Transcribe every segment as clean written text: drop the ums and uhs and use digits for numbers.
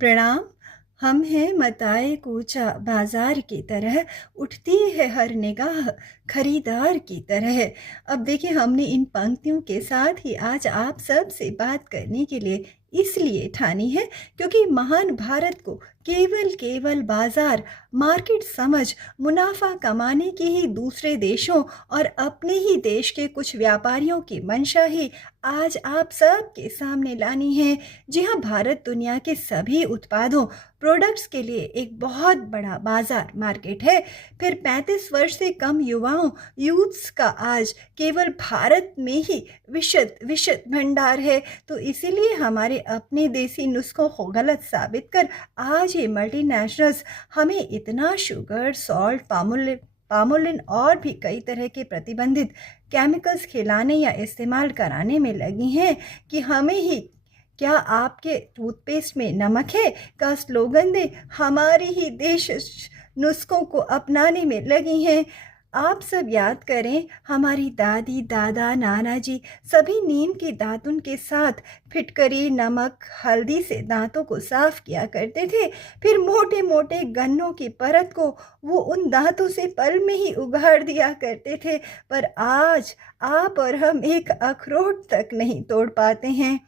प्रणाम। हम हैं मताए कूचा बाजार की तरह, उठती है हर निगाह खरीदार की तरह। अब देखिए, हमने इन पंक्तियों के साथ ही आज आप सब से बात करने के लिए इसलिए ठानी है क्योंकि महान भारत को केवल केवल बाजार मार्केट समझ मुनाफा कमाने की ही दूसरे देशों और अपने ही देश के कुछ व्यापारियों की मंशा ही आज आप सब के सामने लानी है। जी हाँ, भारत दुनिया के सभी उत्पादों प्रोडक्ट्स के लिए एक बहुत बड़ा बाजार मार्केट है। फिर 35 वर्ष से कम युवाओं यूथ्स का आज केवल भारत में ही विशद विशद भंडार है। तो इसीलिए हमारे अपने देसी नुस्खों को गलत साबित कर आज ये मल्टीनेशनल्स हमें इतना शुगर, सॉल्ट, पामोलिन और भी कई तरह के प्रतिबंधित केमिकल्स खिलाने या इस्तेमाल कराने में लगी हैं कि हमें ही क्या आपके टूथपेस्ट में नमक है का स्लोगन दे हमारी ही देश नुस्खों को अपनाने में लगी हैं। आप सब याद करें, हमारी दादी दादा नाना जी सभी नीम के दातुन के साथ फिटकरी, नमक, हल्दी से दांतों को साफ किया करते थे। फिर मोटे मोटे गन्नों की परत को वो उन दांतों से पल में ही उगाड़ दिया करते थे। पर आज आप और हम एक अखरोट तक नहीं तोड़ पाते हैं।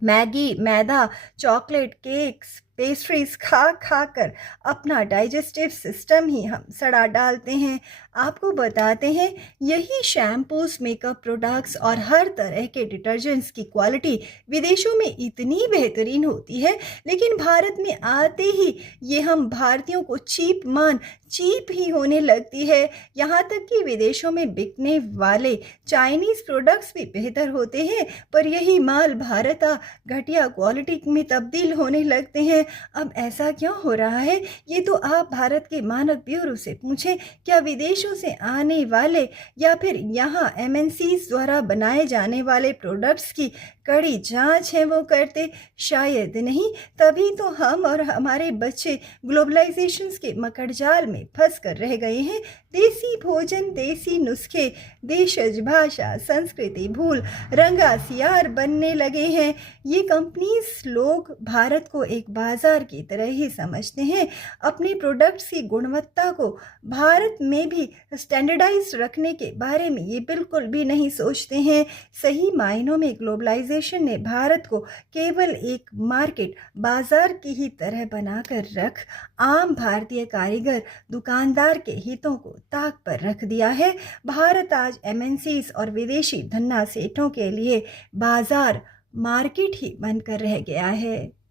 मैगी, मैदा, चॉकलेट, केक्स, पेस्ट्रीज खा खा कर अपना डाइजेस्टिव सिस्टम ही हम सड़ा डालते हैं। आपको बताते हैं, यही शैम्पूस, मेकअप प्रोडक्ट्स और हर तरह के डिटर्जेंट्स की क्वालिटी विदेशों में इतनी बेहतरीन होती है, लेकिन भारत में आते ही ये हम भारतीयों को चीप ही होने लगती है। यहाँ तक कि विदेशों में बिकने वाले चाइनीज़ प्रोडक्ट्स भी बेहतर होते हैं, पर यही माल भारत घटिया क्वालिटी में तब्दील होने लगते हैं। अब ऐसा क्यों हो रहा है, ये तो आप भारत के मानक ब्यूरो से पूछें। क्या विदेशों से आने वाले या फिर यहाँ एमएनसीज द्वारा बनाए जाने वाले प्रोडक्ट्स की कड़ी जांच है वो करते? शायद नहीं। तभी तो हम और हमारे बच्चे ग्लोबलाइजेशन के मकड़जाल में फंस कर रह गए हैं। देसी भोजन, देसी नुस्खे, देशज भाषा संस्कृति भूल रंगा सियार बनने लगे हैं। ये कंपनीज लोग भारत को एक बाजार की तरह ही समझते हैं। अपने प्रोडक्ट्स की गुणवत्ता को भारत में भी स्टैंडर्डाइज रखने के बारे में ये बिल्कुल भी नहीं सोचते हैं। सही मायनों में ग्लोबलाइजेशन ने भारत को केवल एक मार्केट बाजार की ही तरह बनाकर रख आम भारतीय कारीगर दुकानदार के हितों को ताक पर रख दिया है। भारत आज एमएनसीज और विदेशी धन्ना सेठों के लिए बाजार मार्केट ही बनकर रह गया है।